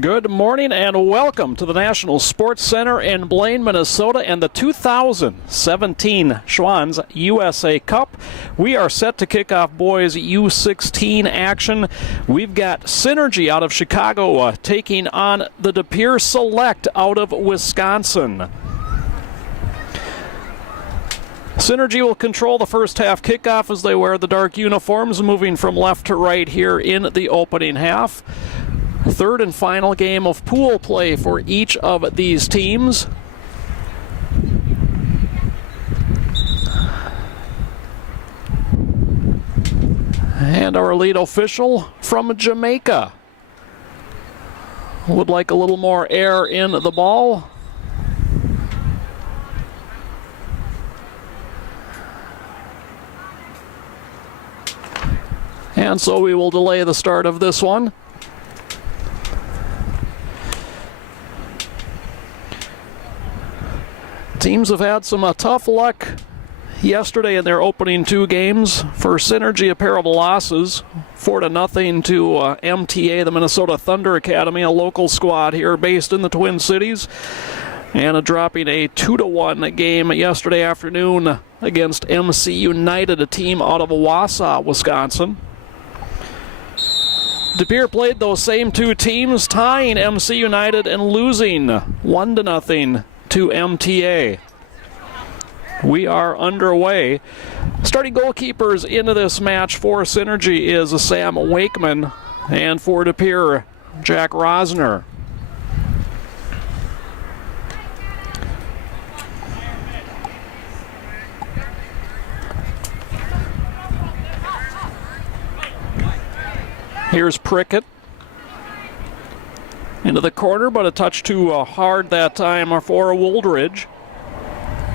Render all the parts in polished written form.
Good morning and welcome to the National Sports Center in Blaine, Minnesota and the 2017 Schwans USA Cup. We are set to kick off boys U16 action. We've got Synergy out of Chicago taking on the De Pere Select out of Wisconsin. Synergy will control the first half kickoff as they wear the dark uniforms, moving from left to right here in the opening half. Third and final game of pool play for each of these teams. And our lead official from Jamaica would like a little more air in the ball. And so we will delay the start of this one. Teams have had some tough luck yesterday in their opening two games. For Synergy, a pair of losses, 4-0 to MTA, the Minnesota Thunder Academy, a local squad here based in the Twin Cities, and dropping a 2-1 game yesterday afternoon against MC United, a team out of Wausau, Wisconsin. De Pere played those same two teams, tying MC United and losing 1-0 to MTA. We are underway. Starting goalkeepers into this match for Synergy is Sam Wakeman, and for De Pere, Jack Rosner. Here's Prickett. Into the corner, but a touch too hard that time for Wooldridge.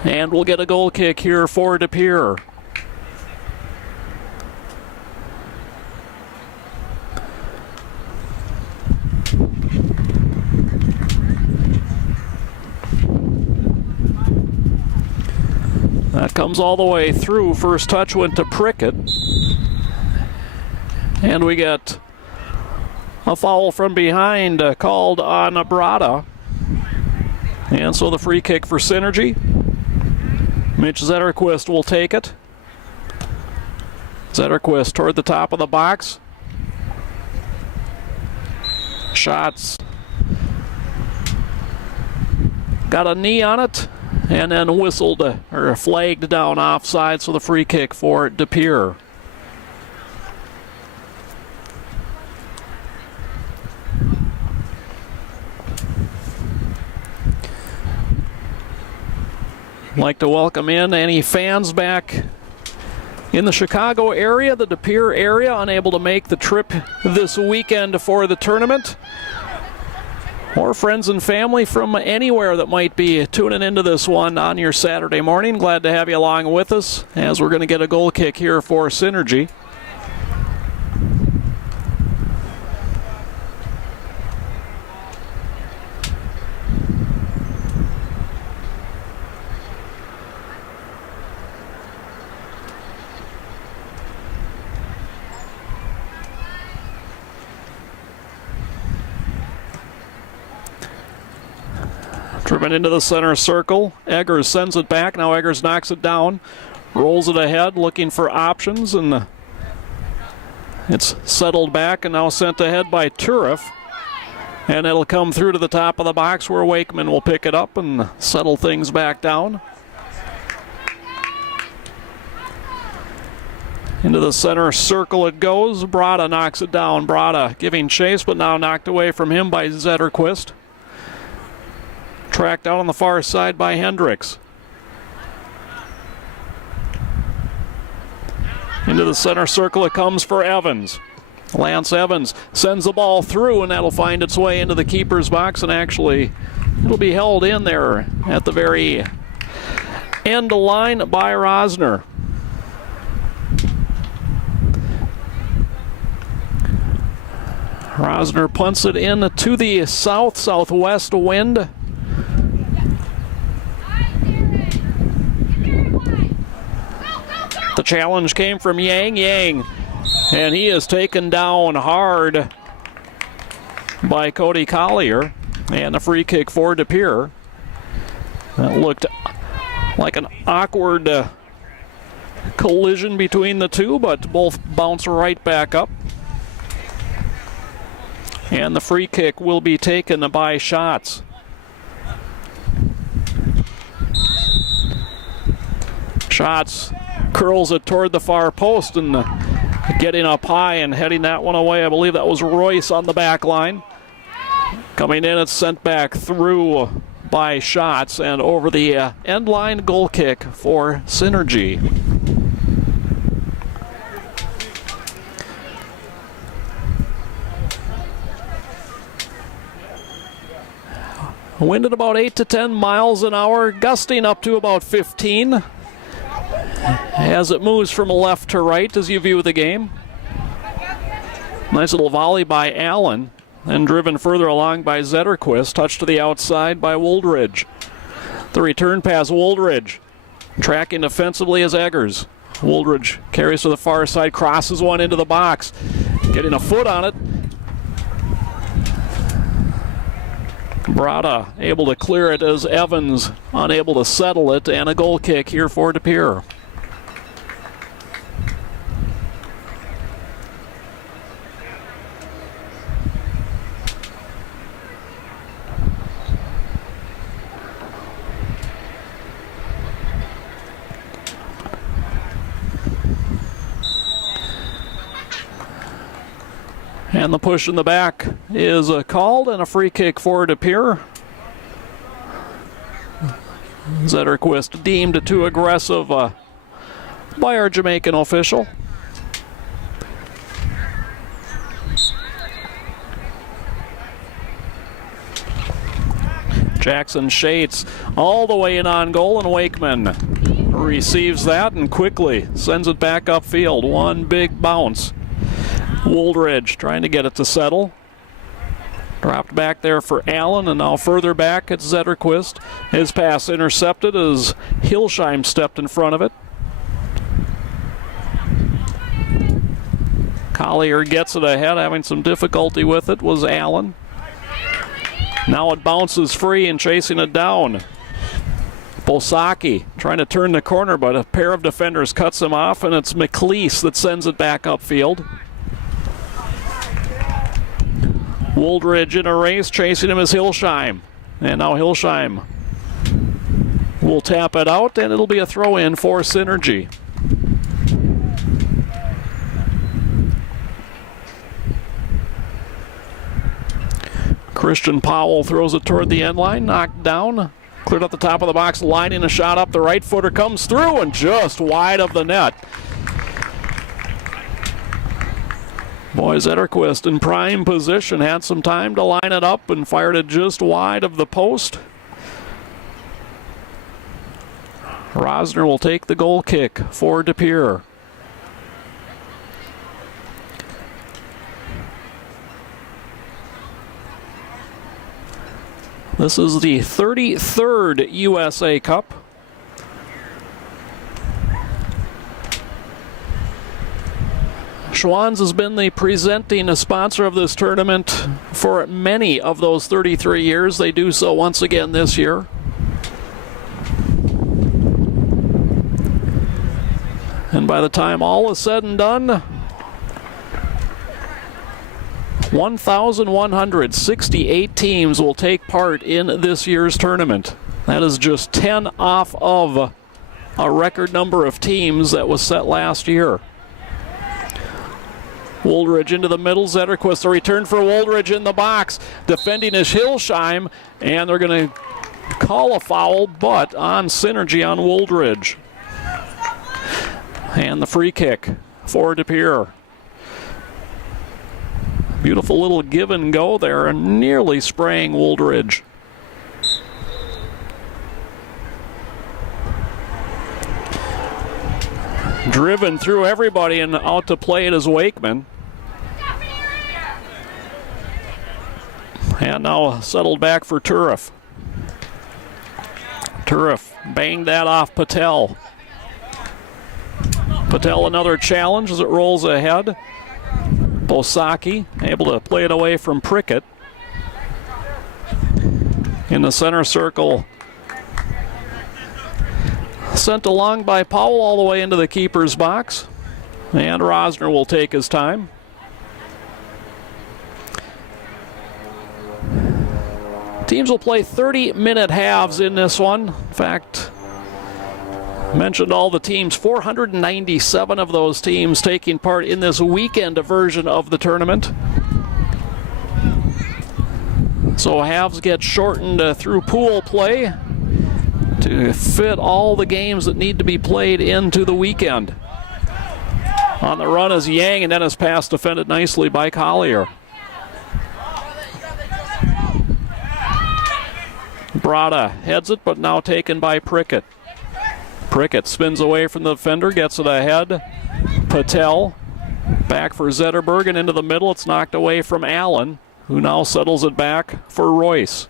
And we'll get a goal kick here for De Pere. That comes all the way through. First touch went to Prickett. And we get a foul from behind called on Brada. And so the free kick for Synergy. Mitch Zetterquist will take it. Zetterquist toward the top of the box. Shots. Got a knee on it and then whistled or flagged down offside, so the free kick for De Pere. Like to welcome in any fans back in the Chicago area, the De Pere area, unable to make the trip this weekend for the tournament, or friends and family from anywhere that might be tuning into this one on your Saturday morning. Glad to have you along with us as we're going to get a goal kick here for Synergy. Driven into the center circle. Eggers sends it back. Now Eggers knocks it down. Rolls it ahead, looking for options, and it's settled back and now sent ahead by Turif. And it'll come through to the top of the box where Wakeman will pick it up and settle things back down. Into the center circle it goes. Brada knocks it down. Brada giving chase, but now knocked away from him by Zetterquist. Tracked out on the far side by Hendricks. Into the center circle it comes for Evans. Lance Evans sends the ball through, and that'll find its way into the keeper's box, and actually it'll be held in there at the very end line by Rosner. Rosner punts it in to the south-southwest wind. The challenge came from Yang, and he is taken down hard by Cody Collier. And the free kick for De Pere. That looked like an awkward collision between the two, but both bounce right back up. And the free kick will be taken by Schwans. Schwans curls it toward the far post and getting up high and heading that one away. I believe that was Royce on the back line. Coming in, it's sent back through by Schwans and over the end line goal kick for Synergy. Wind at about 8 to 10 miles an hour, gusting up to about 15 as it moves from left to right as you view the game. Nice little volley by Allen, and driven further along by Zetterquist. Touch to the outside by Woldridge. The return pass, Woldridge. Tracking defensively as Eggers. Woldridge carries to the far side, crosses one into the box. Getting a foot on it. Brada able to clear it as Evans unable to settle it, and a goal kick here for De Pere. And the push in the back is called, and a free kick for De Pere. Zetterquist deemed too aggressive by our Jamaican official. Jackson Shates all the way in on goal, and Wakeman receives that and quickly sends it back upfield. One big bounce. Woldridge trying to get it to settle. Dropped back there for Allen, and now further back it's Zetterquist. His pass intercepted as Hilsheim stepped in front of it. Collier gets it ahead, having some difficulty with it was Allen. Now it bounces free and chasing it down. Bosaki trying to turn the corner, but a pair of defenders cuts him off, and it's McLeese that sends it back upfield. Woldridge in a race, chasing him is Hilsheim. And now Hilsheim will tap it out, and it'll be a throw-in for Synergy. Christian Powell throws it toward the end line, knocked down, cleared up the top of the box, lining a shot up. The right footer comes through and just wide of the net. Boy, Zetterquist in prime position, had some time to line it up and fired it just wide of the post. Rosner will take the goal kick for De Pere. This is the 33rd USA Cup. Schwans has been the presenting sponsor of this tournament for many of those 33 years. They do so once again this year. And by the time all is said and done, 1,168 teams will take part in this year's tournament. That is just 10 off of a record number of teams that was set last year. Woldridge into the middle, Zetterquist, a return for Woldridge in the box. Defending is Hilsheim, and they're going to call a foul, but on Synergy on Woldridge. And the free kick for De Pere. Beautiful little give and go there, and nearly spraying Woldridge. Driven through everybody and out to play it is Wakeman. And now settled back for Turif. Turif banged that off Patel. Patel another challenge as it rolls ahead. Bosaki able to play it away from Prickett. in the center circle. Sent along by Powell all the way into the keeper's box. And Rosner will take his time. Teams will play 30-minute halves in this one. In fact, mentioned all the teams, 497 of those teams taking part in this weekend version of the tournament. So halves get shortened through pool play to fit all the games that need to be played into the weekend. On the run is Yang, and then his pass defended nicely by Collier. Brada heads it, but now taken by Prickett. Prickett spins away from the defender, gets it ahead. Patel back for Zetterberg, and into the middle. It's knocked away from Allen, who now settles it back for Royce.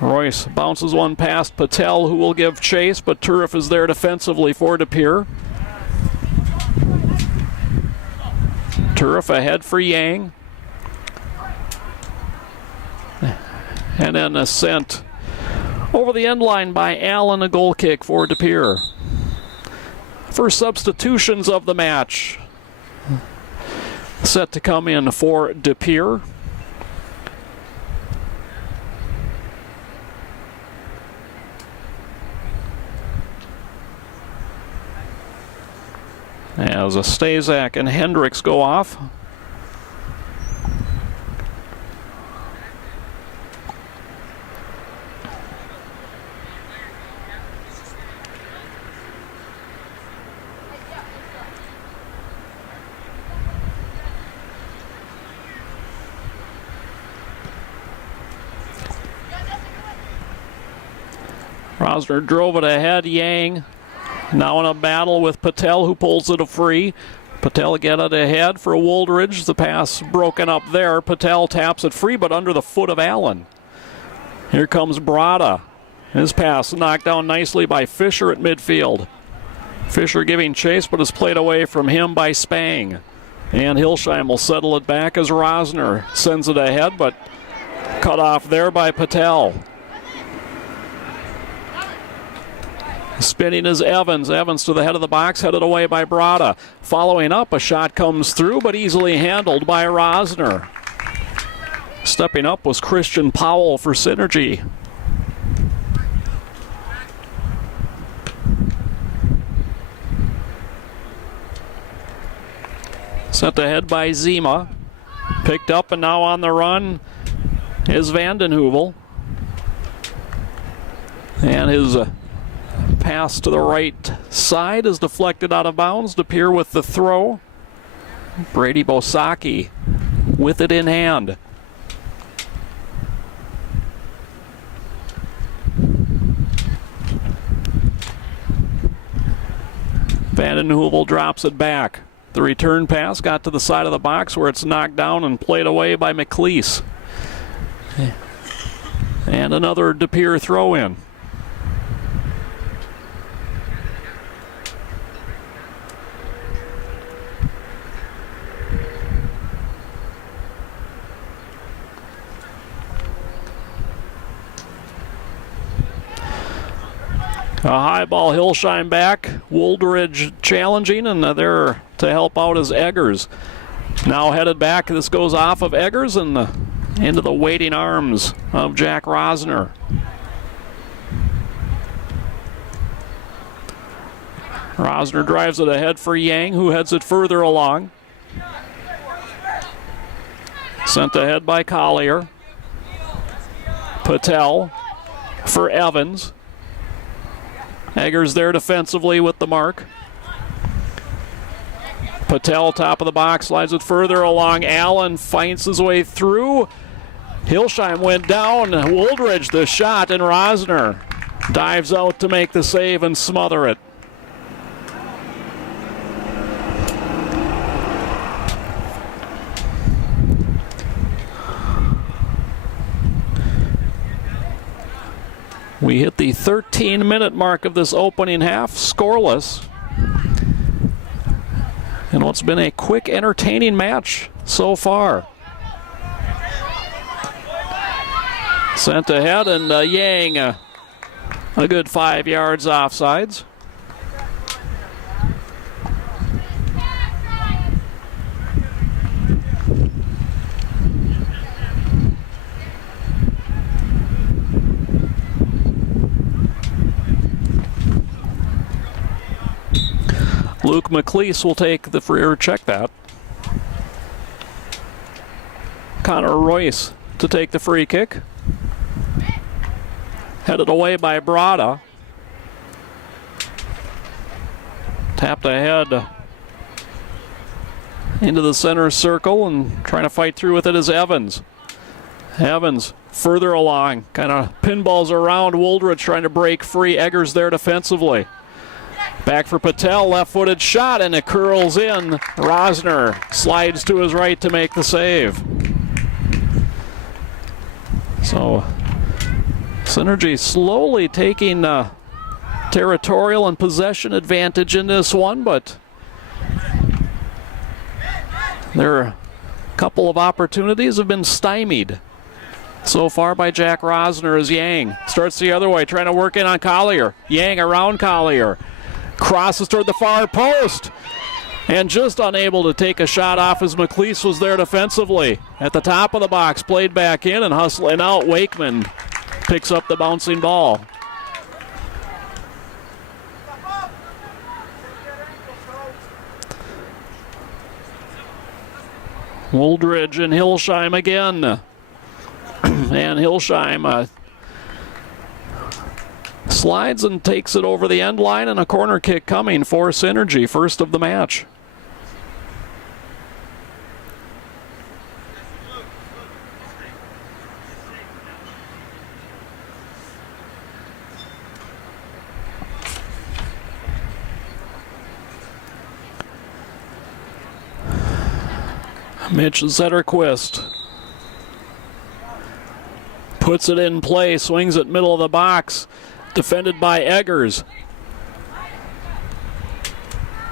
Royce bounces one past Patel, who will give chase, but Turf is there defensively for DePere. Turf ahead for Yang. And then a sent over the end line by Allen, a goal kick for DePere. First substitutions of the match set to come in for DePere. As Stazak and Hendricks go off. Rosner drove it ahead. Yang now in a battle with Patel, who pulls it free. Patel get it ahead for Woldridge. The pass broken up there. Patel taps it free, but under the foot of Allen. Here comes Brada. His pass knocked down nicely by Fisher at midfield. Fisher giving chase, but is played away from him by Spang. And Hilsheim will settle it back as Rosner sends it ahead, but cut off there by Patel. Spinning is Evans. Evans to the head of the box, headed away by Brada. Following up, a shot comes through, but easily handled by Rosner. Stepping up was Christian Powell for Synergy. Sent ahead by Zima. Picked up and now on the run is Vandenheuvel. And his pass to the right side is deflected out of bounds. DePere with the throw. Brady Bosaki with it in hand. Vandenheuvel drops it back. The return pass got to the side of the box where it's knocked down and played away by McLeese. And another DePere throw in. A high ball, Hilsheim back. Woldridge challenging, and there to help out is Eggers. Now headed back. This goes off of Eggers and into the waiting arms of Jack Rosner. Rosner drives it ahead for Yang, who heads it further along. Sent ahead by Collier. Patel for Evans. Eggers there defensively with the mark. Patel, top of the box, slides it further along. Allen finds his way through. Hilsheim went down. Woldridge the shot, and Rosner dives out to make the save and smother it. We hit the 13-minute mark of this opening half, scoreless. And what's been a quick, entertaining match so far. Sent ahead, and Yang a good 5 yards offsides. Luke McLeese will take the free, or check that. Connor Royce to take the free kick. Headed away by Brada. Tapped ahead into the center circle, and trying to fight through with it is Evans. Evans further along, kind of pinballs around Wooldridge, trying to break free. Eggers there defensively. Back for Patel, left-footed shot, and it curls in. Rosner slides to his right to make the save. So, Synergy slowly taking territorial and possession advantage in this one, but their couple of opportunities have been stymied so far by Jack Rosner as Yang starts the other way, trying to work in on Collier. Yang around Collier. Crosses toward the far post, and just unable to take a shot off as McLeese was there defensively. At the top of the box, played back in and hustling out. Wakeman picks up the bouncing ball. Wooldridge and Hillsheim again. And Hillsheim slides and takes it over the end line, and a corner kick coming for Synergy, first of the match. Mitch Zetterquist puts it in play, swings it middle of the box. Defended by Eggers.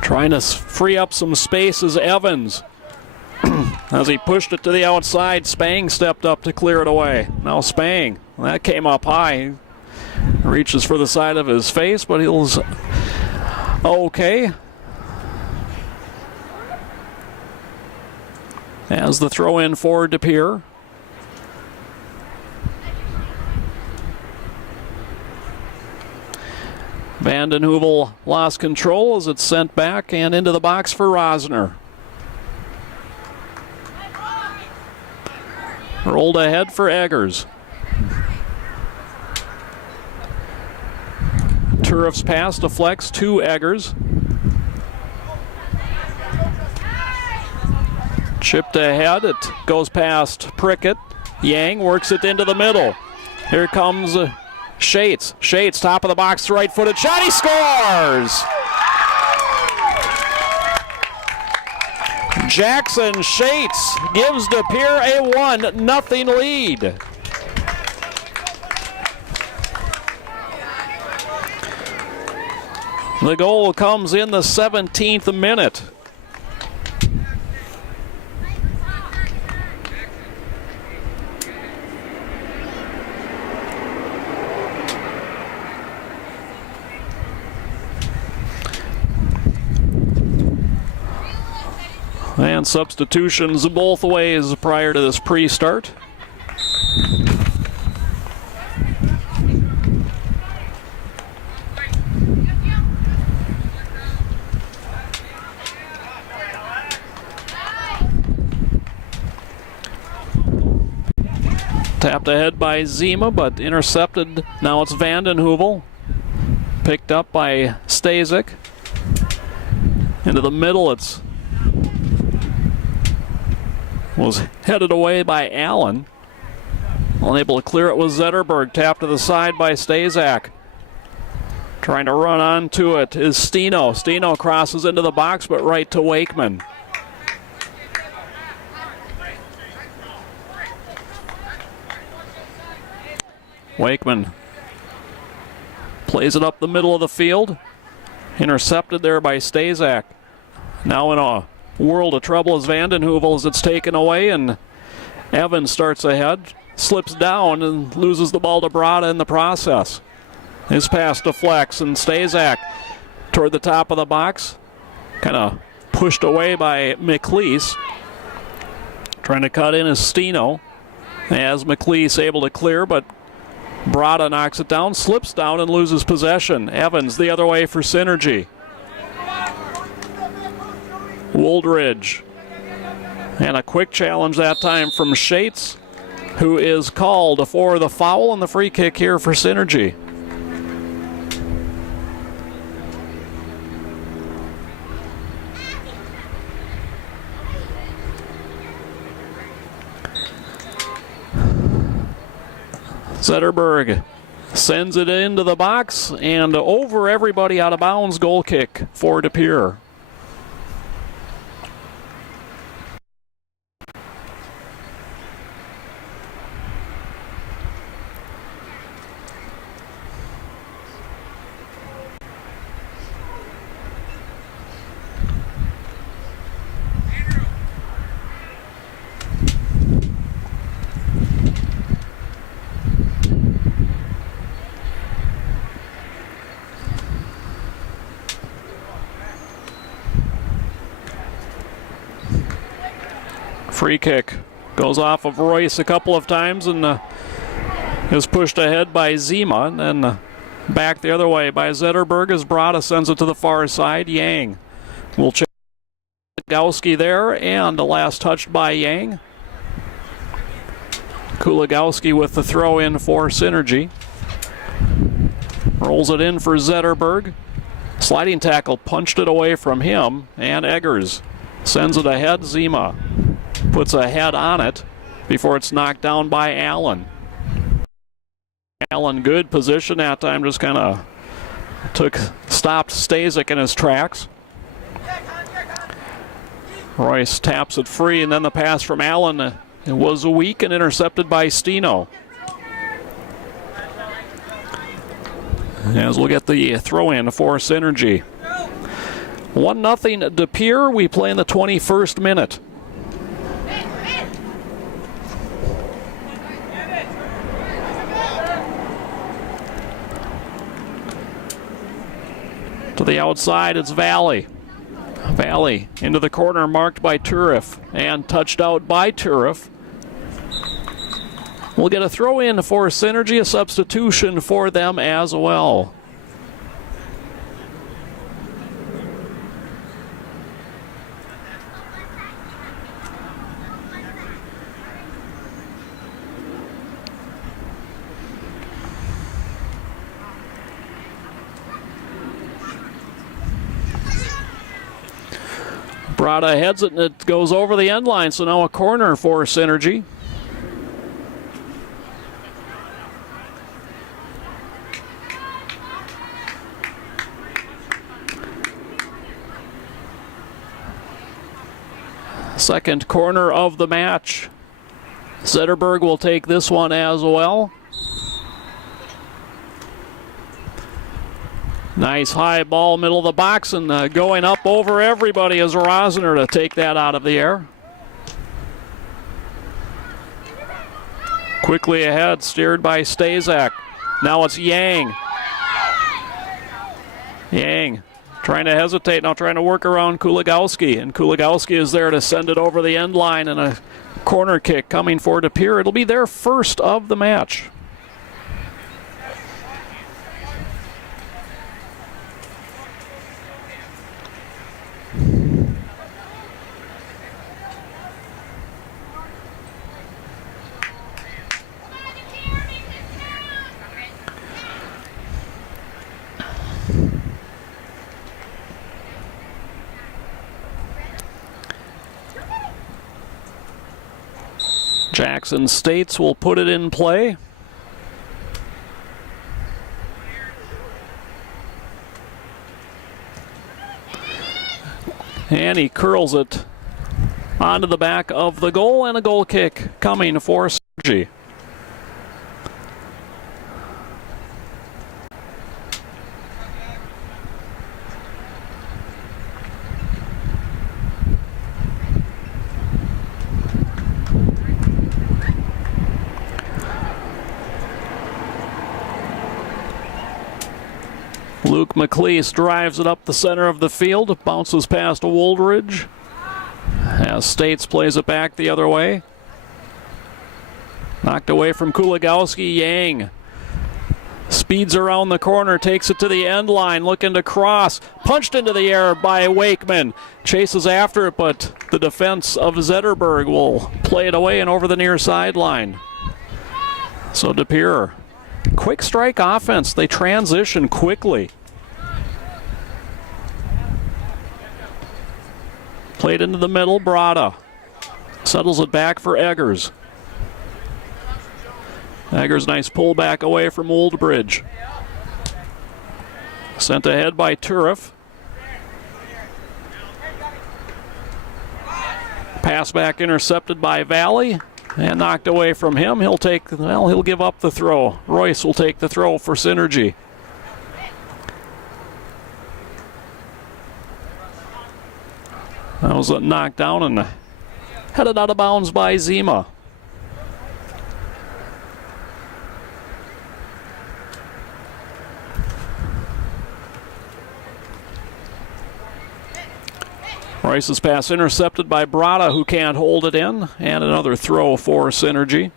Trying to free up some space is Evans. As he pushed it to the outside, Spang stepped up to clear it away. Now Spang, that came up high. Reaches for the side of his face, but he'll okay. As the throw in for De Pere. Vanden Heuvel lost control as it's sent back and into the box for Rosner. Rolled ahead for Eggers. Turf's pass deflects to Eggers. Chipped ahead, it goes past Prickett. Yang works it into the middle. Here comes Shates. Shates, top of the box, right-footed shot. He scores! Jackson Shates gives De Pere a 1-0 lead. The goal comes in the 17th minute. And substitutions both ways prior to this pre-start. Tapped ahead by Zima, but intercepted. Now it's Vanden Heuvel. Picked up by Stasic. Into the middle, it's was headed away by Allen. Unable to clear it with Zetterberg. Tapped to the side by Stasiak. Trying to run onto it is Steno. Steno crosses into the box, but right to Wakeman. Wakeman plays it up the middle of the field. Intercepted there by Stasiak. Now in a world of trouble is Vanden Heuvel as it's taken away, and Evans starts ahead. slips down and loses the ball to Brada in the process. His pass deflects, and Stazak toward the top of the box. Kind of pushed away by McLeese. Trying to cut in is Steno. As McLeese able to clear, but Brada knocks it down, slips down, and loses possession. Evans the other way for Synergy. Wooldridge. And a quick challenge that time from Shates, who is called for the foul and the free kick here for Synergy. Zetterberg sends it into the box and over everybody, out of bounds. Goal kick for De Pere. Free kick goes off of Royce a couple of times and is pushed ahead by Zima, and then back the other way by Zetterberg as Brada sends it to the far side. Yang will check Kuligowski there, and the last touched by Yang. Kuligowski with the throw in for Synergy. Rolls it in for Zetterberg. Sliding tackle punched it away from him, and Eggers sends it ahead. Zima puts a head on it before it's knocked down by Allen. Allen, good position that time, just kind of stopped Stazak in his tracks. Royce taps it free, and then the pass from Allen it was weak and intercepted by Steno. As we'll get the throw in for Synergy. 1-0 De Pere. We play in the 21st minute. To the outside, it's Valley. Valley into the corner, marked by Turif, and touched out by Turif. We'll get a throw in for Synergy, a substitution for them as well. Brada heads it, and it goes over the end line, so now a corner for Synergy. Second corner of the match. Zetterberg will take this one as well. Nice high ball, middle of the box, and going up over everybody is Rosner to take that out of the air. Quickly ahead, steered by Stazak. Now it's Yang. Yang trying to hesitate, now trying to work around Kuligowski, and Kuligowski is there to send it over the end line, and a corner kick coming for De Pere. It'll be their first of the match. Jackson States will put it in play. And he curls it onto the back of the goal, and a goal kick coming for Sergi. Luke McLeese drives it up the center of the field, bounces past Woldridge. As States plays it back the other way. Knocked away from Kuligowski. Yang speeds around the corner, takes it to the end line, looking to cross. Punched into the air by Wakeman. Chases after it, but the defense of Zetterberg will play it away and over the near sideline. So DePere, quick strike offense. They transition quickly. Played into the middle, Brada. Settles it back for Eggers. Eggers, nice pullback away from Oldbridge. Sent ahead by Turif. Pass back intercepted by Valley and knocked away from him. He'll give up the throw. Royce will take the throw for Synergy. That was knocked down and headed out of bounds by Zima. Rice's pass intercepted by Brada, who can't hold it in, and another throw for Synergy.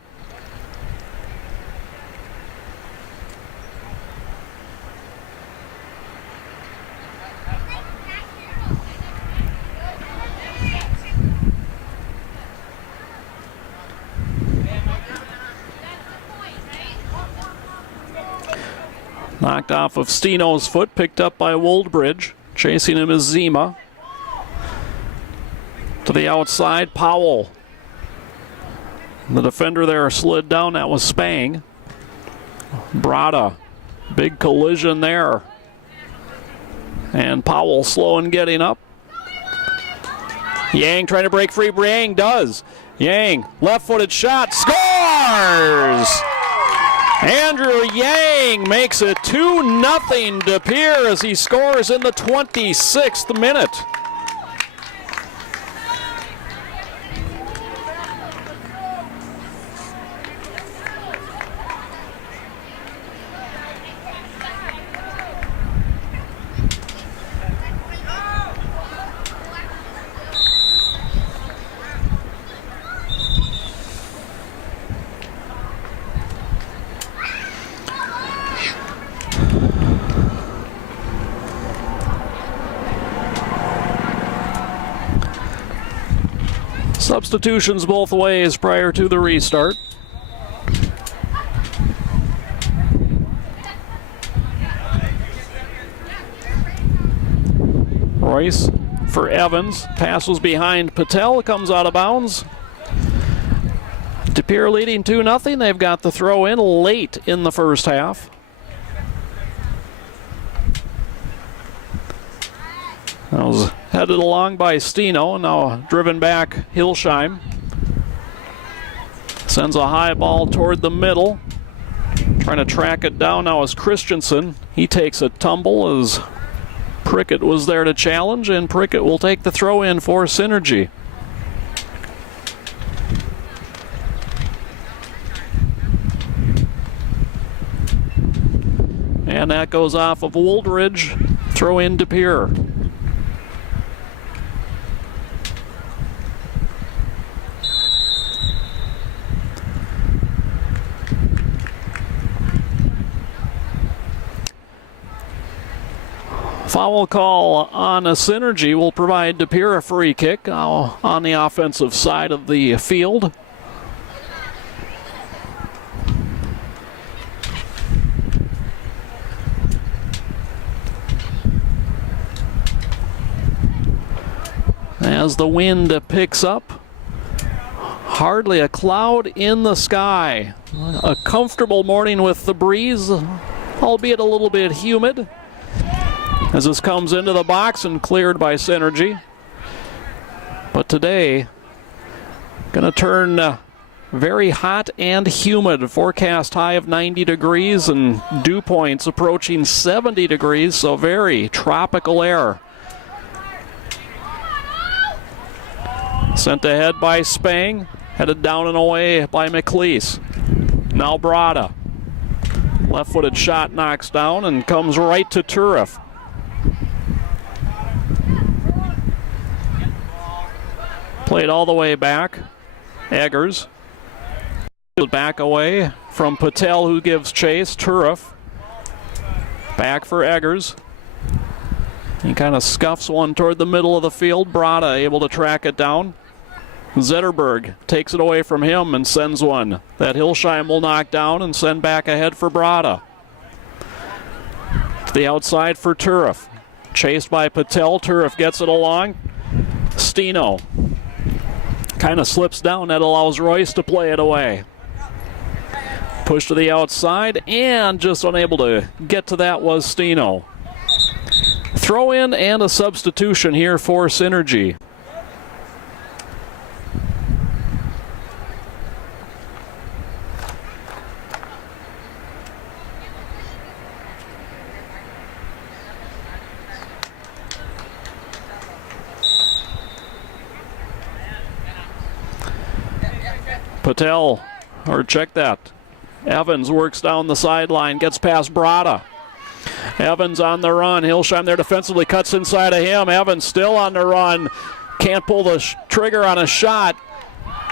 Knocked off of Steno's foot, picked up by Woldbridge. Chasing him is Zima. To the outside, Powell. The defender there slid down. That was Spang. Brada. Big collision there. And Powell slow in getting up. Yang trying to break free. Yang does. Yang, left-footed shot. Scores! Andrew Yang makes it 2-0 DePere as he scores in the 26th minute. Substitutions both ways prior to the restart. Royce for Evans. Pass was behind Patel. Comes out of bounds. DePere leading 2-0. They've got the throw in late in the first half. That was headed along by Steno, now driven back Hilsheim. Sends a high ball toward the middle. Trying to track it down now is Christensen. He takes a tumble as Prickett was there to challenge, and Prickett will take the throw in for Synergy. And that goes off of Woldridge. Throw in DePere. Foul call on a Synergy will provide DePere a free kick on the offensive side of the field. As the wind picks up, hardly a cloud in the sky. A comfortable morning with the breeze, albeit a little bit humid. As this comes into the box and cleared by Synergy. But today, going to turn very hot and humid. Forecast high of 90 degrees and dew points approaching 70 degrees, so very tropical air. Sent ahead by Spang, headed down and away by McLeese. Now Brada. Left-footed shot knocks down and comes right to Turif. Played all the way back. Eggers. Back away from Patel, who gives chase. Turif. Back for Eggers. He kind of scuffs one toward the middle of the field. Brada able to track it down. Zetterberg takes it away from him and sends one that Hilsheim will knock down and send back ahead for Brada. To the outside for Turif. Chased by Patel. Turif gets it along. Steno kind of slips down. That allows Royce to play it away. Push to the outside, and just unable to get to that was Steno. Throw in and a substitution here for Synergy. Patel, or check that. Evans works down the sideline, gets past Brada. Evans on the run. Hilsheim there defensively, cuts inside of him. Evans still on the run. Can't pull the trigger on a shot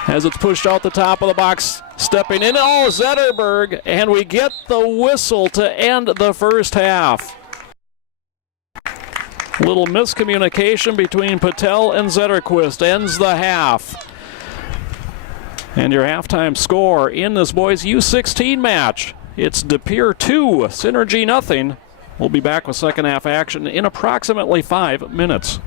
as it's pushed out the top of the box. Stepping in. Oh, Zetterberg. And we get the whistle to end the first half. Little miscommunication between Patel and Zetterquist ends the half. And your halftime score in this boys U16 match. It's De Pere 2, Synergy nothing. We'll be back with second half action in approximately 5 minutes.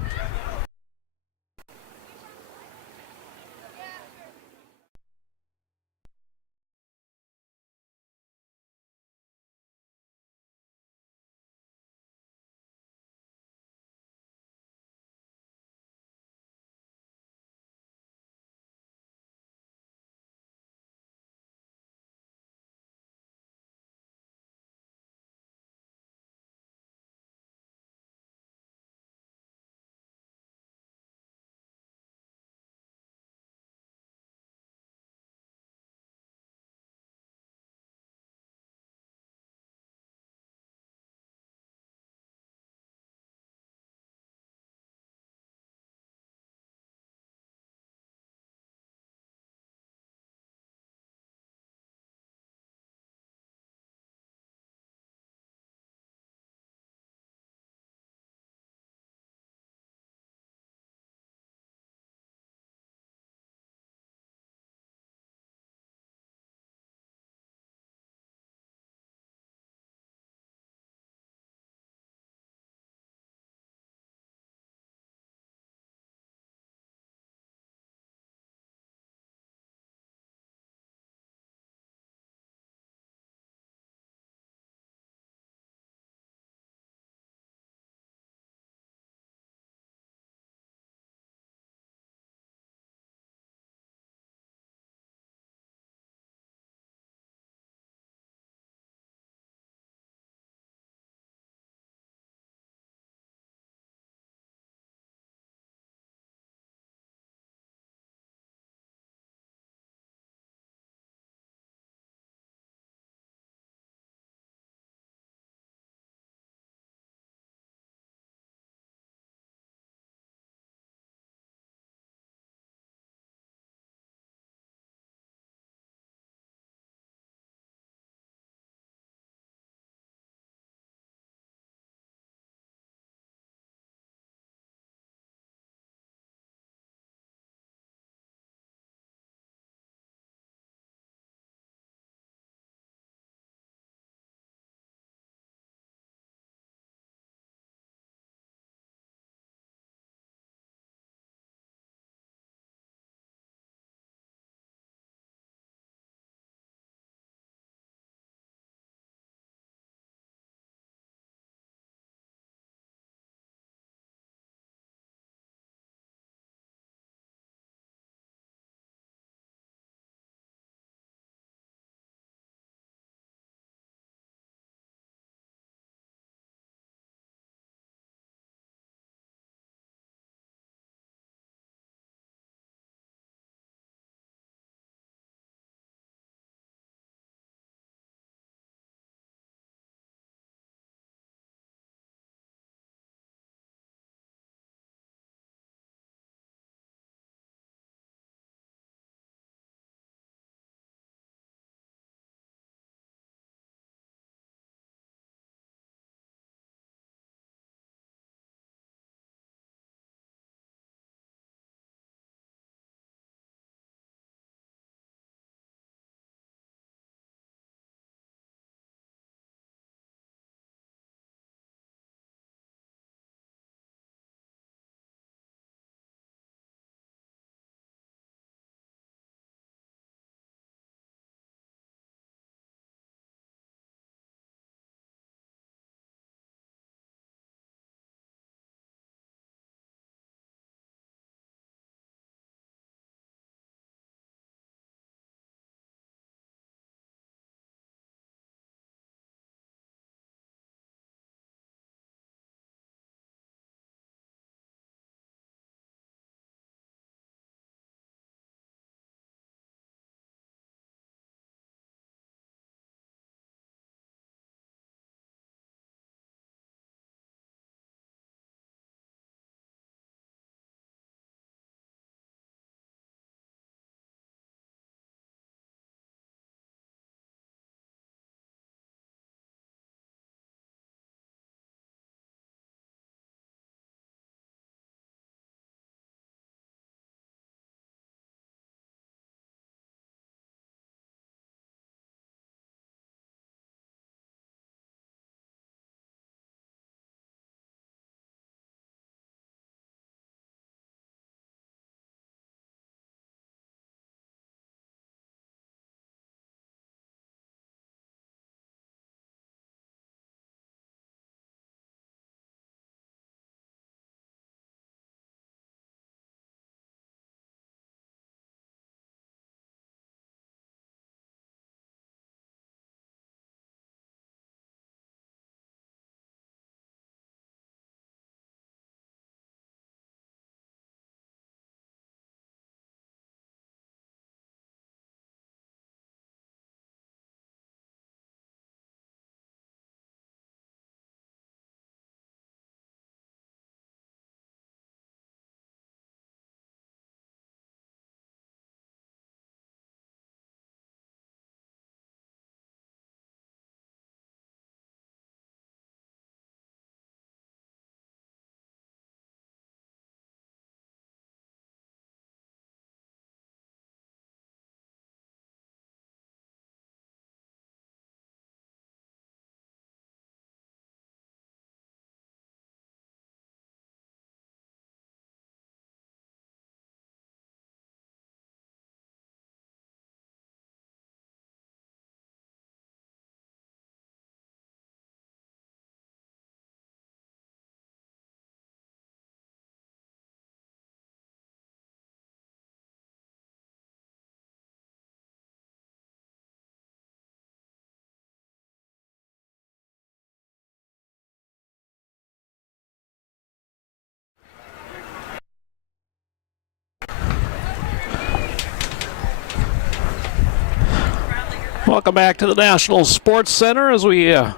Welcome back to the National Sports Center as we are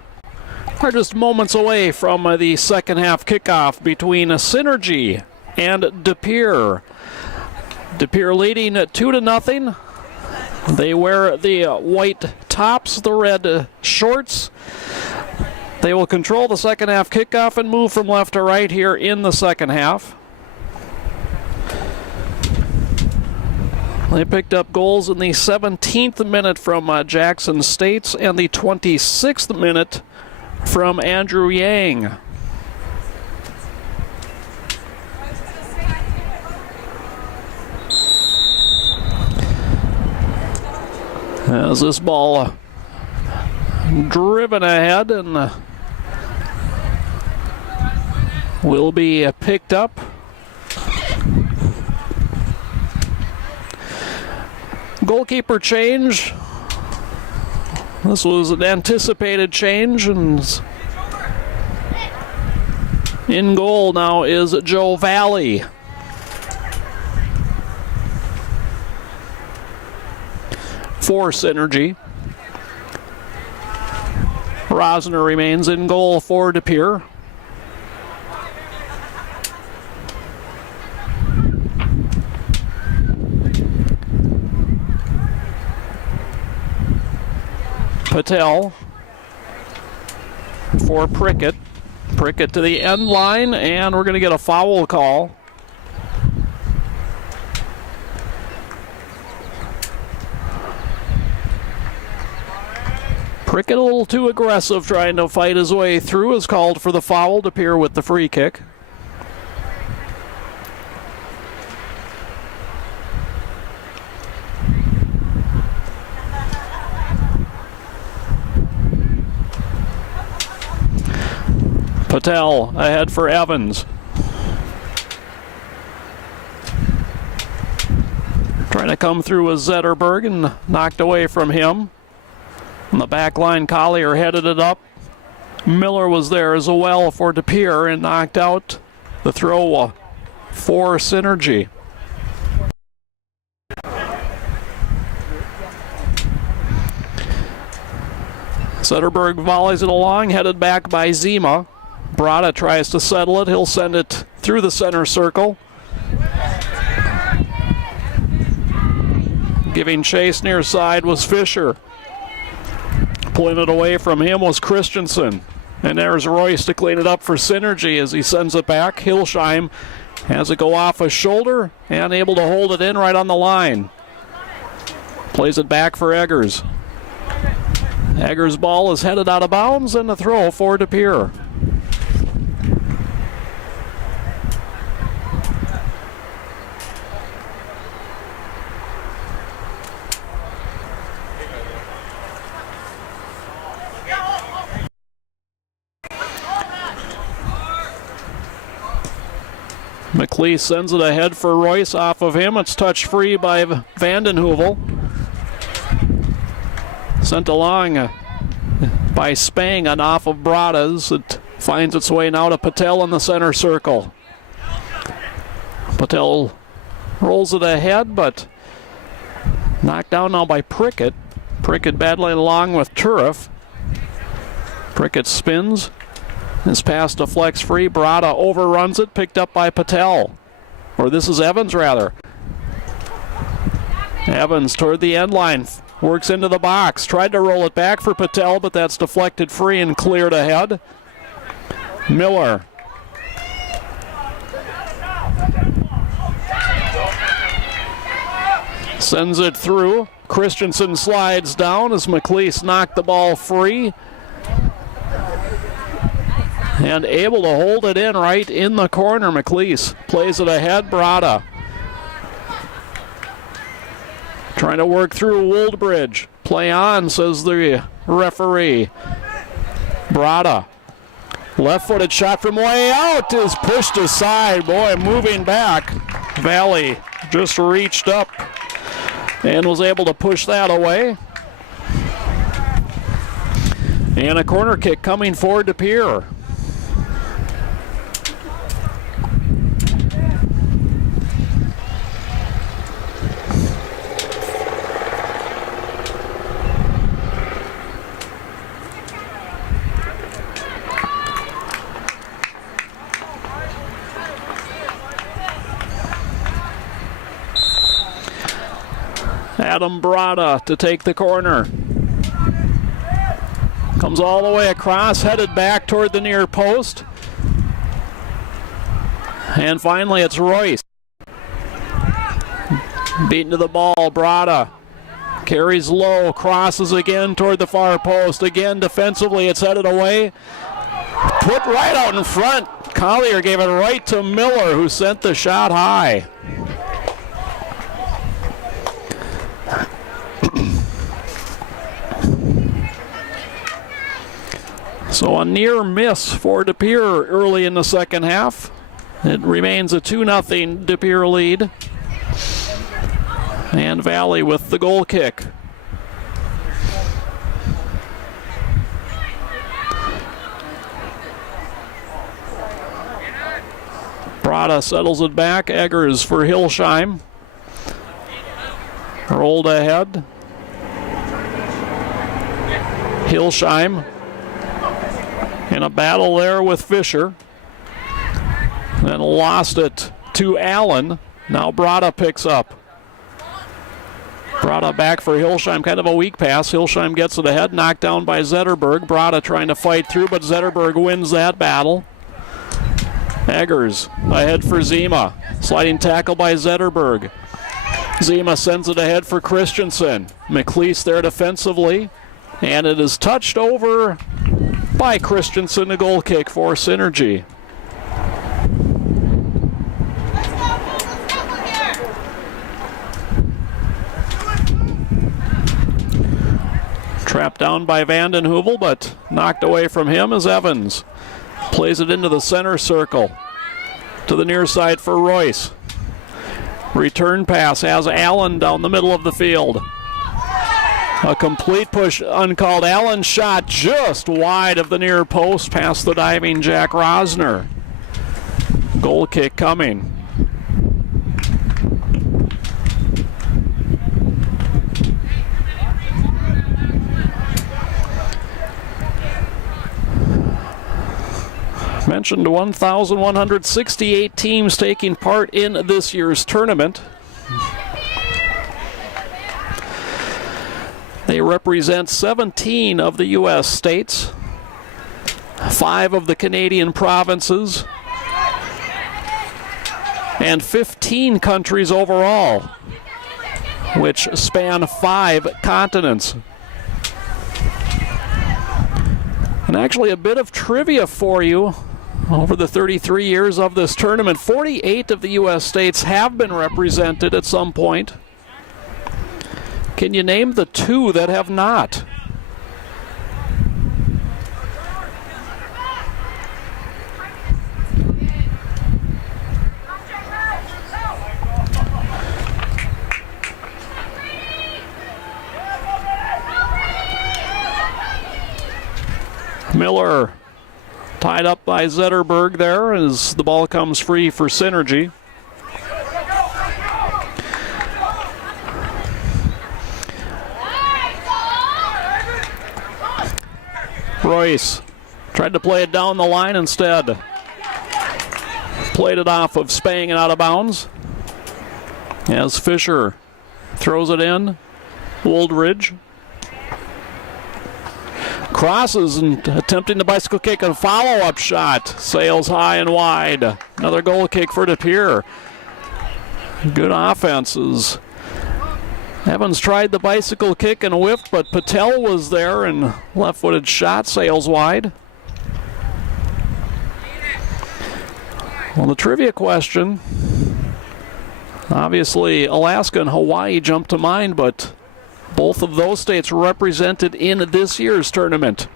just moments away from the second half kickoff between Synergy and De Pere. De Pere leading 2-0. They wear the white tops, the red shorts. They will control the second half kickoff and move from left to right here in the second half. They picked up goals in the 17th minute from Jackson States and the 26th minute from Andrew Yang. As this ball driven ahead and will be picked up. Goalkeeper change. This was an anticipated change, and in goal now is Joe Valley. For Synergy. Rosner remains in goal for De Pere. Patel for Prickett. Prickett to the end line, and we're going to get a foul call. Prickett a little too aggressive, trying to fight his way through, is called for the foul. De Pere with the free kick. Patel ahead for Evans. Trying to come through with Zetterberg and knocked away from him. On the back line, Collier headed it up. Miller was there as well for De Pere and knocked out the throw for Synergy. Zetterberg volleys it along, headed back by Zima. Brada tries to settle it. He'll send it through the center circle. Giving chase near side was Fisher. Pulling it away from him was Christensen. And there's Royce to clean it up for Synergy as he sends it back. Hilsheim has it go off a shoulder and able to hold it in right on the line. Plays it back for Eggers. Eggers' ball is headed out of bounds and a throw for De Pere. McLeese sends it ahead for Royce off of him. It's touch free by Vandenhoevel. Sent along by Spang and off of Bradas. It finds its way now to Patel in the center circle. Patel rolls it ahead, but knocked down now by Prickett. Prickett battling along with Turif. Prickett spins. His pass deflects free. Brada overruns it, picked up by Patel. Or this is Evans, rather. Evans toward the end line. Works into the box. Tried to roll it back for Patel, but that's deflected free and cleared ahead. Miller. Sends it through. Christensen slides down as McLeese knocked the ball free. And able to hold it in right in the corner. McLeese plays it ahead. Brada trying to work through Woldbridge. Play on, says the referee. Brada. Left-footed shot from way out is pushed aside. Boy, moving back. Valley just reached up and was able to push that away. And a corner kick coming for De Pere. Adam Brada to take the corner. Comes all the way across, headed back toward the near post. And finally it's Royce. Beaten to the ball, Brada. Carries low, crosses again toward the far post. Again defensively it's headed away. Put right out in front. Collier gave it right to Miller, who sent the shot high. So a near miss for De Pere early in the second half. It remains a 2-0 De Pere lead. And Valley with the goal kick. Brada settles it back. Eggers for Hillsheim. Rolled ahead. Hillsheim in a battle there with Fisher. Then lost it to Allen. Now Brada picks up. Brada back for Hillsheim, kind of a weak pass. Hillsheim gets it ahead, knocked down by Zetterberg. Brada trying to fight through, but Zetterberg wins that battle. Eggers ahead for Zima. Sliding tackle by Zetterberg. Zima sends it ahead for Christensen. McLeese there defensively. And it is touched over by Christensen, a goal kick for Synergy. Trapped down by Vanden Heuvel, but knocked away from him as Evans plays it into the center circle. To the near side for Royce. Return pass has Allen down the middle of the field. A complete push, uncalled. Allen shot just wide of the near post past the diving Jack Rosner. Goal kick coming. Mentioned 1,168 teams taking part in this year's tournament. They represent 17 of the U.S. states, 5 of the Canadian provinces, and 15 countries overall, which span 5 continents. And actually a bit of trivia for you. Over the 33 years of this tournament, 48 of the U.S. states have been represented at some point. Can you name the 2 that have not? Miller tied up by Zetterberg there as the ball comes free for Synergy. Royce tried to play it down the line instead. Played it off of Spang and out of bounds. As Fisher throws it in. Woldridge crosses and attempting the bicycle kick and follow-up shot. Sails high and wide. Another goal kick for De Pere. Good offenses. Evans tried the bicycle kick and whiffed, but Patel was there and left-footed shot sails wide. Well, the trivia question, obviously Alaska and Hawaii jumped to mind, but both of those states represented in this year's tournament.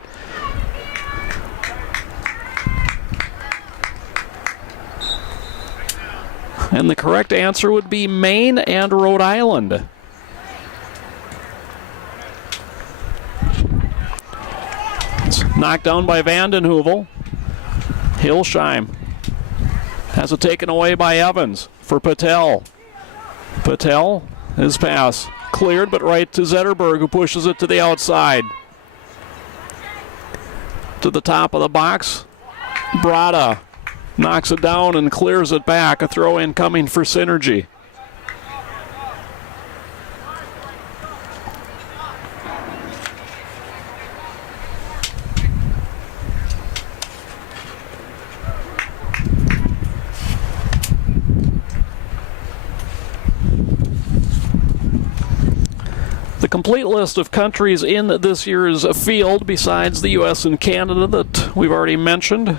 And the correct answer would be Maine and Rhode Island. It's knocked down by Vanden Heuvel. Hillsheim has it taken away by Evans for Patel. Patel, his pass cleared, but right to Zetterberg, who pushes it to the outside. To the top of the box. Brada knocks it down and clears it back. A throw in coming for Synergy. complete list of countries in this year's field, besides the U.S. and Canada that we've already mentioned: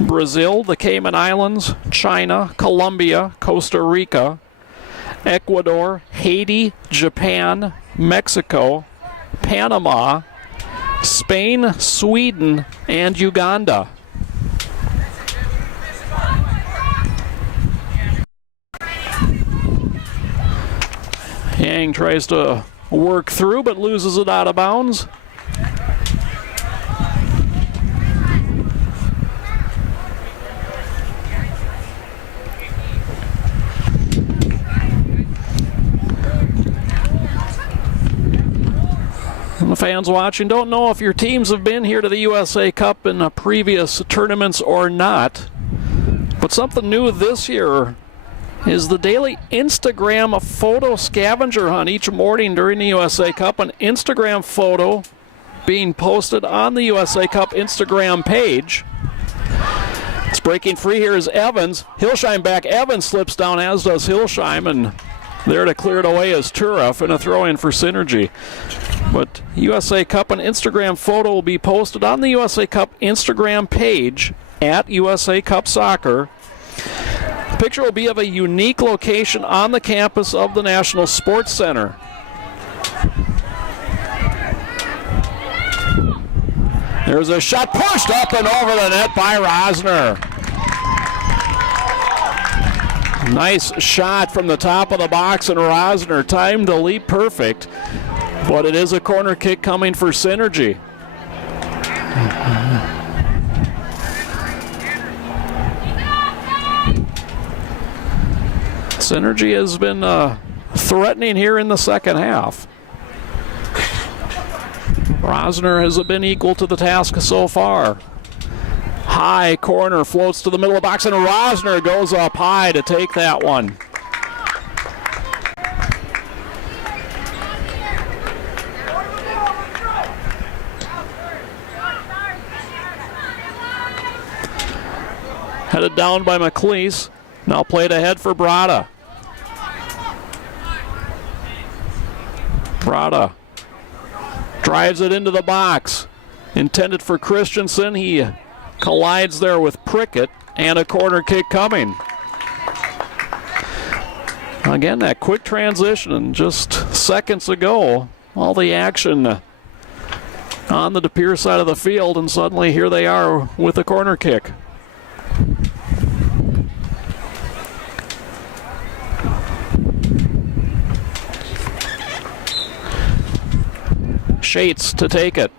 Brazil, the Cayman Islands, China, Colombia, Costa Rica, Ecuador, Haiti, Japan, Mexico, Panama, Spain, Sweden, and Uganda. Yang tries to work through but loses it out of bounds. And the fans watching don't know if your teams have been here to the USA Cup in previous tournaments or not, but something new this year is the daily Instagram photo scavenger hunt each morning during the USA Cup. An Instagram photo being posted on the USA Cup Instagram page. It's breaking free here is Evans. Hilsheim back. Evans slips down, as does Hilsheim, and there to clear it away is Turef, and a throw-in for Synergy. But USA Cup, an Instagram photo will be posted on the USA Cup Instagram page at USA Cup Soccer. The picture will be of a unique location on the campus of the National Sports Center. There's a shot pushed up and over the net by Rosner. Nice shot from the top of the box, and Rosner timed the leap perfect, but it is a corner kick coming for Synergy. Synergy has been threatening here in the second half. Rosner has been equal to the task so far. High corner floats to the middle of the box, and Rosner goes up high to take that one. Headed down by McLeese. Now played ahead for Brada. Brada drives it into the box. Intended for Christensen. He collides there with Prickett, and a corner kick coming. Again, that quick transition just seconds ago. All the action on the De Pere side of the field, and suddenly here they are with a corner kick. Shates to take it.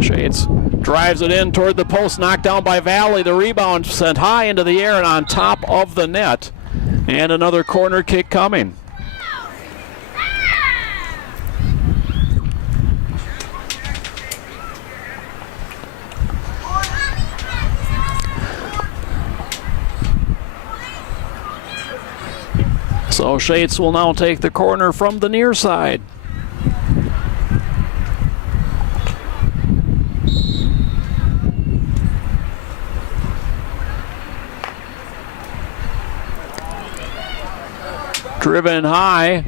Shates drives it in toward the post, knocked down by Valley. The rebound sent high into the air and on top of the net. And another corner kick coming. So Shates will now take the corner from the near side. Driven high,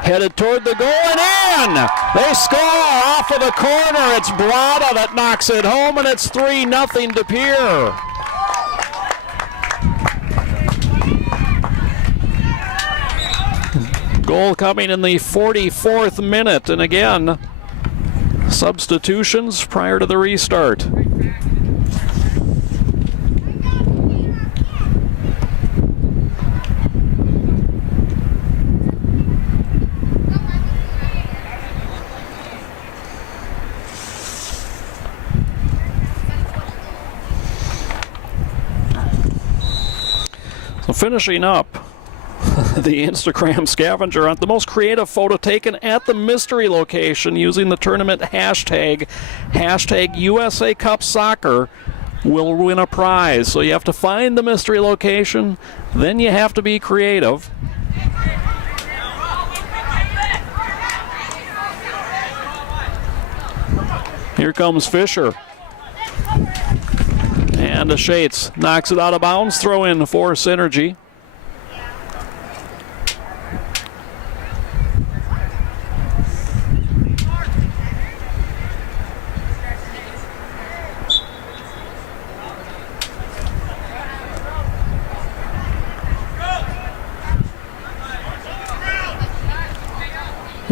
headed toward the goal and in! They score off of the corner. It's Brada that knocks it home, and it's 3-0 De Pere. Goal coming in the 44th minute, and again, substitutions prior to the restart. So finishing up the Instagram scavenger hunt, the most creative photo taken at the mystery location using the tournament hashtag USA Cup Soccer will win a prize. So you have to find the mystery location, then you have to be creative. Here comes Fisher. And Shates knocks it out of bounds. Throw in for Synergy.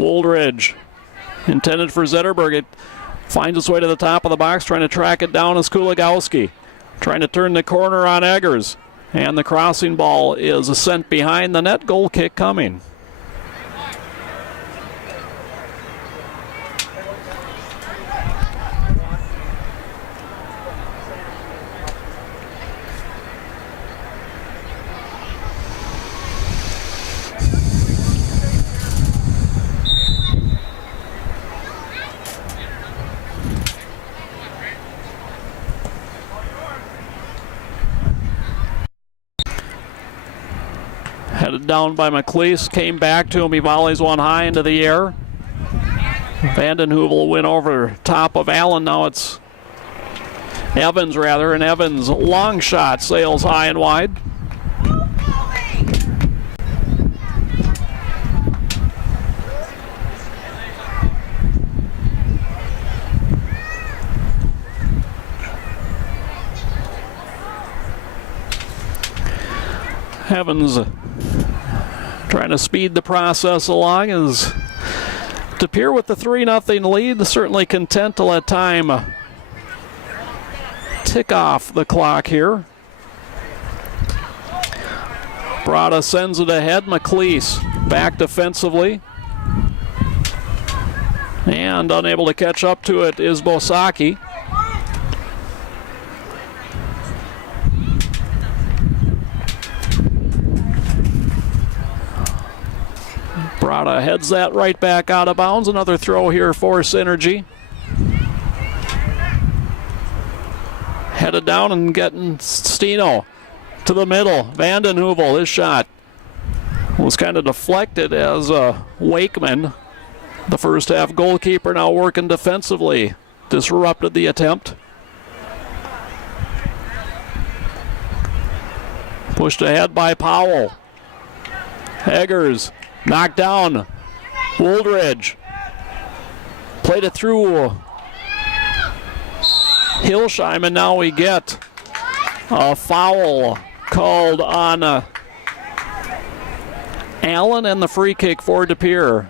Wooldridge, intended for Zetterberg. It finds its way to the top of the box, trying to track it down is Kuligowski. Trying to turn the corner on Eggers. And the crossing ball is sent behind the net. Goal kick coming. Headed down by McLeese, came back to him, he volleys one high into the air. Vanden Heuvel went over top of Allen, now it's Evans rather, and Evans long shot sails high and wide. Evans trying to speed the process along as DePere with the 3-0 lead, certainly content to let time tick off the clock here. Brada sends it ahead. McLeese back defensively. And unable to catch up to it is Bosaki. Brada heads that right back out of bounds. Another throw here for Synergy. Headed down and getting Steno to the middle. Vanden Heuvel, his shot was kind of deflected as Wakeman, the first half goalkeeper, now working defensively, disrupted the attempt. Pushed ahead by Powell. Eggers knocked down. Wooldridge played it through Hilsheim, and now we get a foul called on Allen and the free kick for DePere.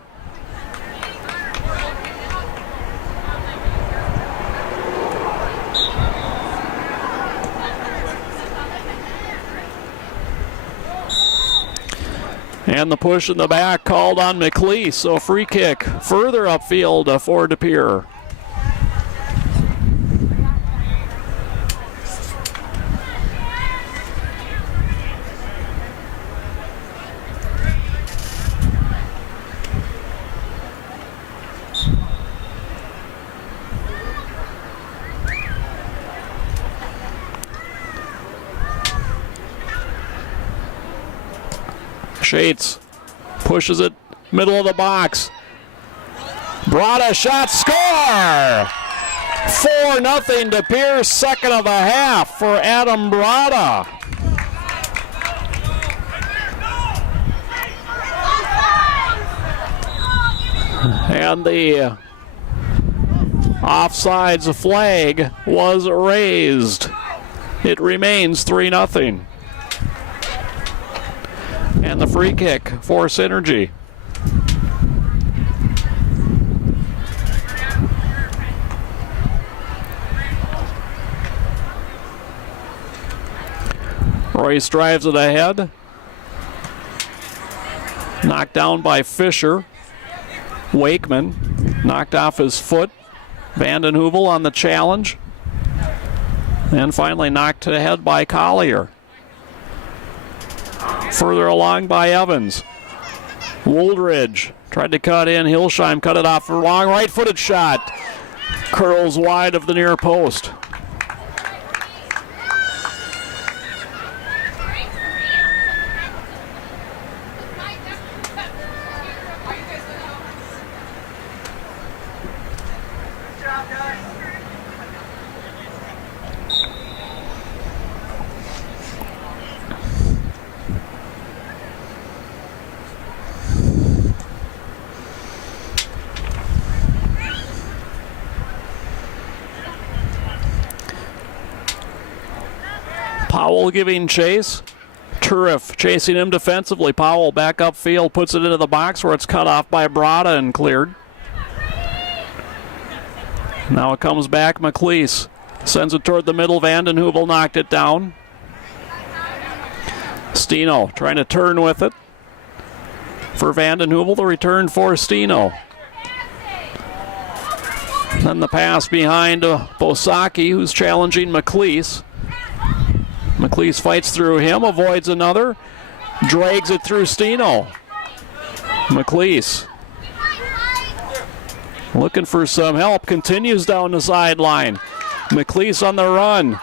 And the push in the back called on McLeese, so free kick further upfield for DePere. Shates pushes it middle of the box. Brada shot, score! 4-0 DePere, second of the half for Adam Brada. And the offsides flag was raised. It remains 3-0. And the free kick for Synergy. Royce drives it ahead. Knocked down by Fisher. Wakeman knocked off his foot. Vanden Heuvel on the challenge. And finally knocked ahead by Collier. Further along by Evans. Wooldridge tried to cut in. Hilsheim cut it off for a long right-footed shot. Curls wide of the near post. Powell giving chase. Turif chasing him defensively. Powell back upfield, puts it into the box where it's cut off by Brada and cleared. Now it comes back. McLeese sends it toward the middle. Vanden Heuvel knocked it down. Steno trying to turn with it. For Vanden Heuvel, the return for Steno. Then the pass behind Bosaki, who's challenging McLeese. McLeese fights through him, avoids another, drags it through Steno. McLeese looking for some help, continues down the sideline. McLeese on the run.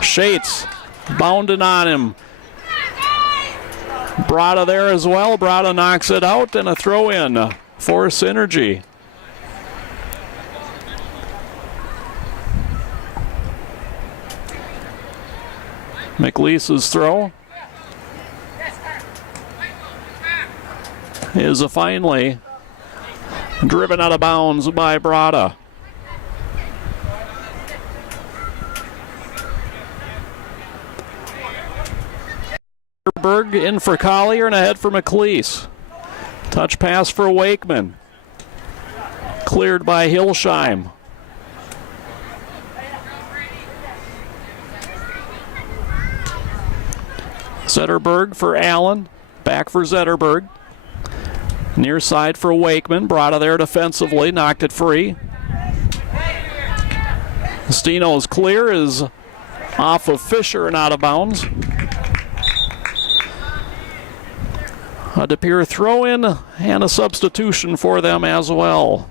Shates bounding on him. Brada there as well. Brada knocks it out, and a throw in for Synergy. McLeese's throw is finally driven out of bounds by Brada. Berg in for Collier and ahead for McLeese. Touch pass for Wakeman. Cleared by Hilsheim. Zetterberg for Allen. Back for Zetterberg. Near side for Wakeman. Brought it there defensively. Knocked it free. Steno's clear is off of Fisher and out of bounds. A De Pere throw in and a substitution for them as well.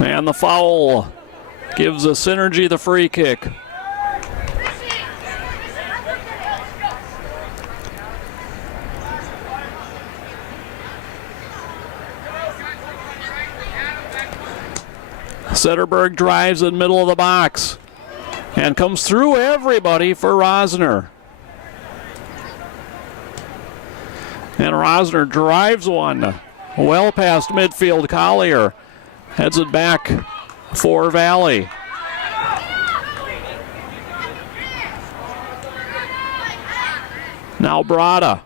And the foul gives a Synergy the free kick. Zetterberg drives in the middle of the box and comes through everybody for Rosner. And Rosner drives one well past midfield. Collier heads it back for Valley. Now Brada.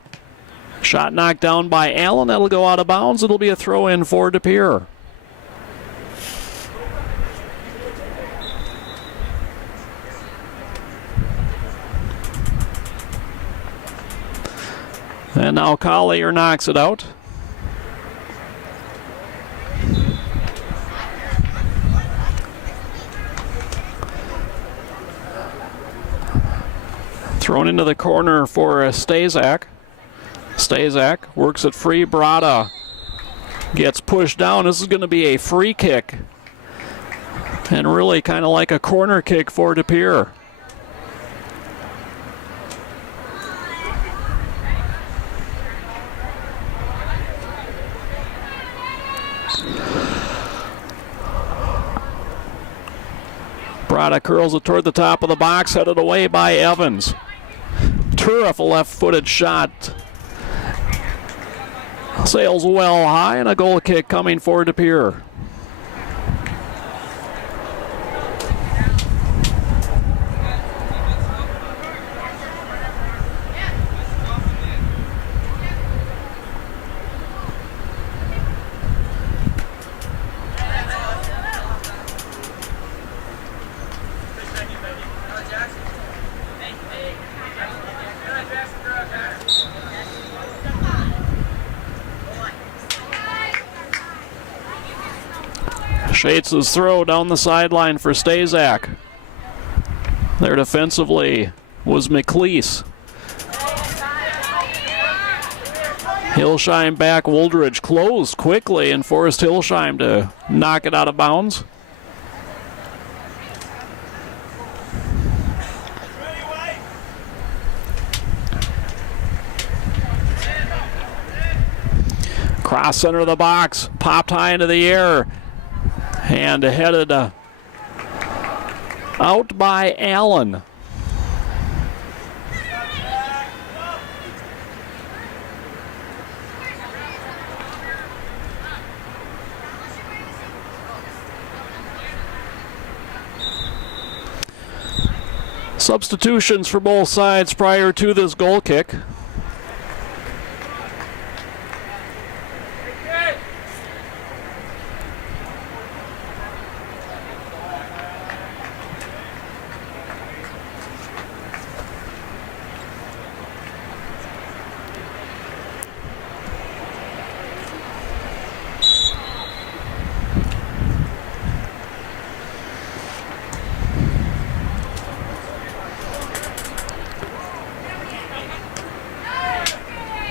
Shot knocked down by Allen. That'll go out of bounds. It'll be a throw in for De Pere. And now Collier knocks it out. Thrown into the corner for Stazak. Stazak works it free. Brada gets pushed down. This is going to be a free kick. And really kind of like a corner kick for De Pere. Brada curls it toward the top of the box, headed away by Evans. Turif, a left-footed shot. Sails well high, and a goal kick coming for De Pere. Shates' throw down the sideline for Stazak. There defensively was McLeese. Hilsheim back. Woldridge closed quickly and forced Hilsheim to knock it out of bounds. Cross center of the box, popped high into the air, and headed out by Allen. Substitutions for both sides prior to this goal kick.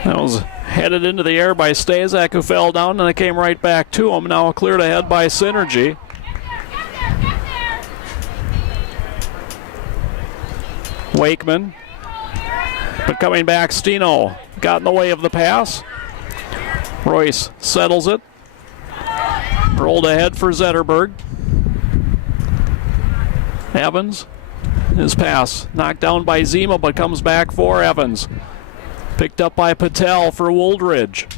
That was headed into the air by Stazak, who fell down, and it came right back to him. Now cleared ahead by Synergy. Wakeman. But coming back, Steno got in the way of the pass. Royce settles it. Rolled ahead for Zetterberg. Evans. His pass knocked down by Zima, but comes back for Evans. Picked up by Patel for Wooldridge.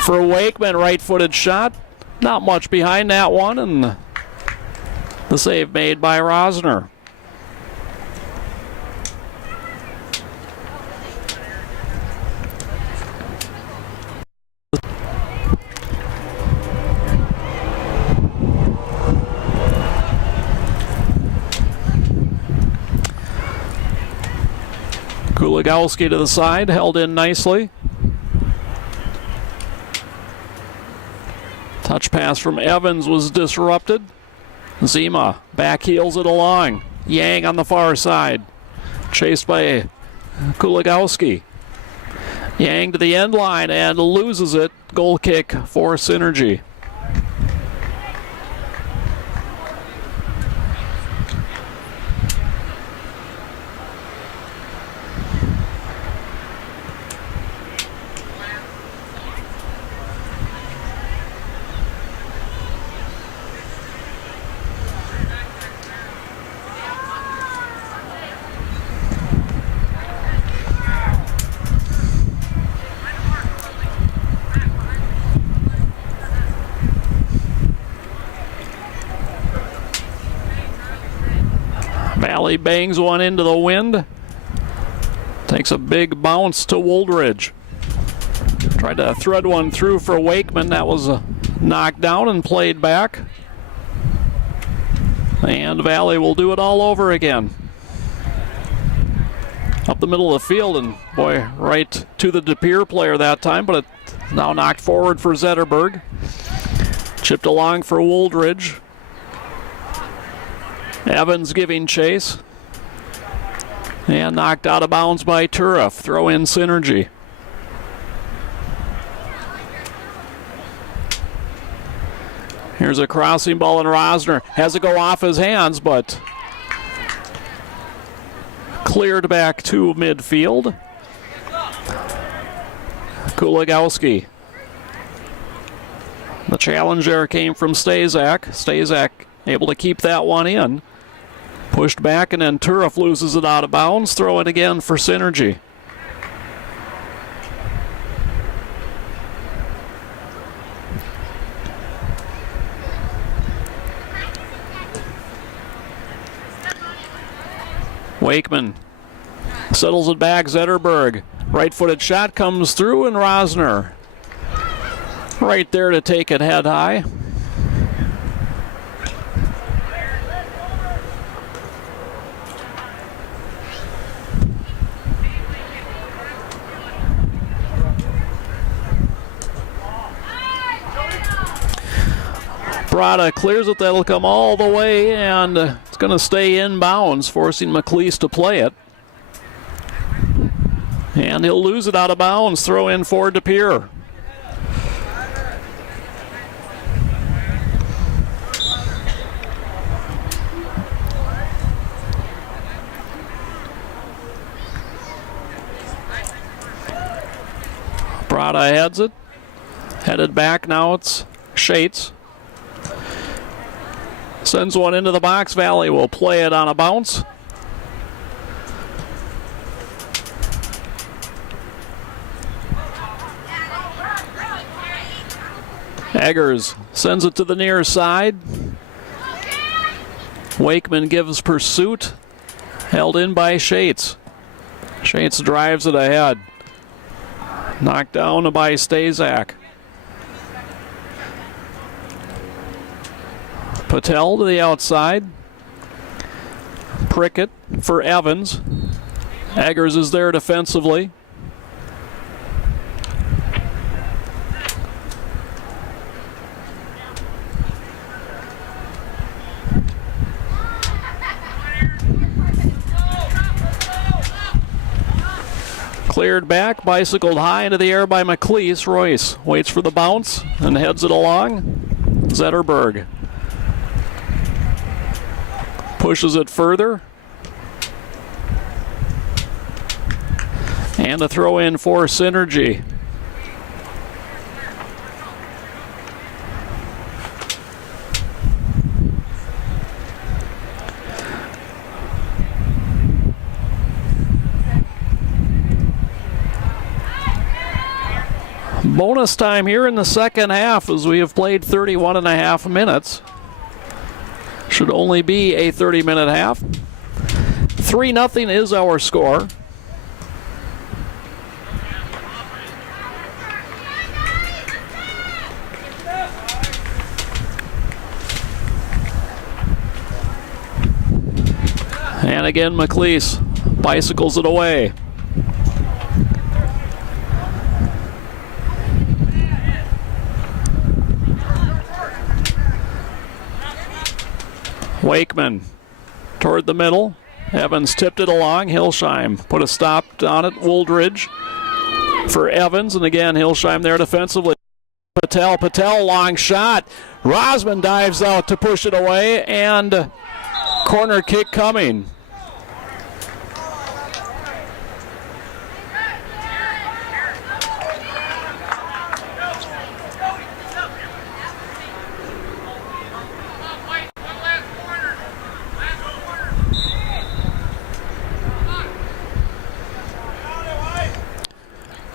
For Wakeman, right-footed shot. Not much behind that one, and the save made by Rosner. Kuligowski to the side, held in nicely. Touch pass from Evans was disrupted. Zima back heels it along. Yang on the far side. Chased by Kuligowski. Yang to the end line and loses it. Goal kick for Synergy. Valley bangs one into the wind. Takes a big bounce to Wooldridge. Tried to thread one through for Wakeman. That was knocked down and played back. And Valley will do it all over again. Up the middle of the field, and boy, right to the De Pere player that time, but it now knocked forward for Zetterberg. Chipped along for Wooldridge. Evans giving chase. And knocked out of bounds by Turif. Throw in Synergy. Here's a crossing ball, and Rosner has it go off his hands, but cleared back to midfield. Kuligowski. The challenge there came from Stazak. Stazak able to keep that one in. Pushed back, and then Turif loses it out of bounds. Throw it again for Synergy. Wakeman settles it back. Zetterberg. Right-footed shot comes through, and Rosner right there to take it head high. Brada clears it. That'll come all the way, and it's going to stay in bounds, forcing McLeese to play it. And he'll lose it out of bounds. Throw in for De Pere. Brada heads it. Headed back now, it's Shates. Sends one into the box. Valley will play it on a bounce. Eggers sends it to the near side. Wakeman gives pursuit. Held in by Shates. Shates drives it ahead. Knocked down by Stazak. Patel to the outside. Prickett for Evans. Eggers is there defensively. Cleared back, bicycled high into the air by McLeese. Royce waits for the bounce and heads it along. Zetterberg pushes it further. And a throw in for Synergy. Bonus time here in the second half as we have played 31 and a half minutes. Should only be a 30-minute half. 3-0 is our score. And again, McLeese bicycles it away. Wakeman toward the middle. Evans tipped it along. Hilsheim put a stop on it. Wooldridge for Evans. And again, Hilsheim there defensively. Patel, long shot. Rosman dives out to push it away. And corner kick coming.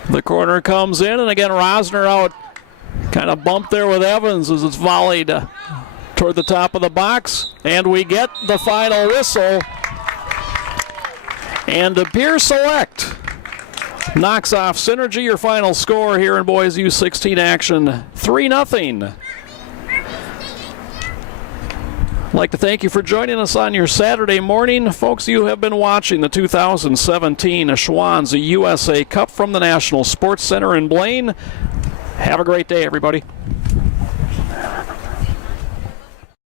The corner comes in, and again Rosner out. Kind of bumped there with Evans as it's volleyed toward the top of the box. And we get the final whistle. And the Beer Select knocks off Synergy. Your final score here in boys U16 action, 3-0. I'd like to thank you for joining us on your Saturday morning. Folks, you have been watching the 2017 Schwans USA Cup from the National Sports Center in Blaine. Have a great day, everybody.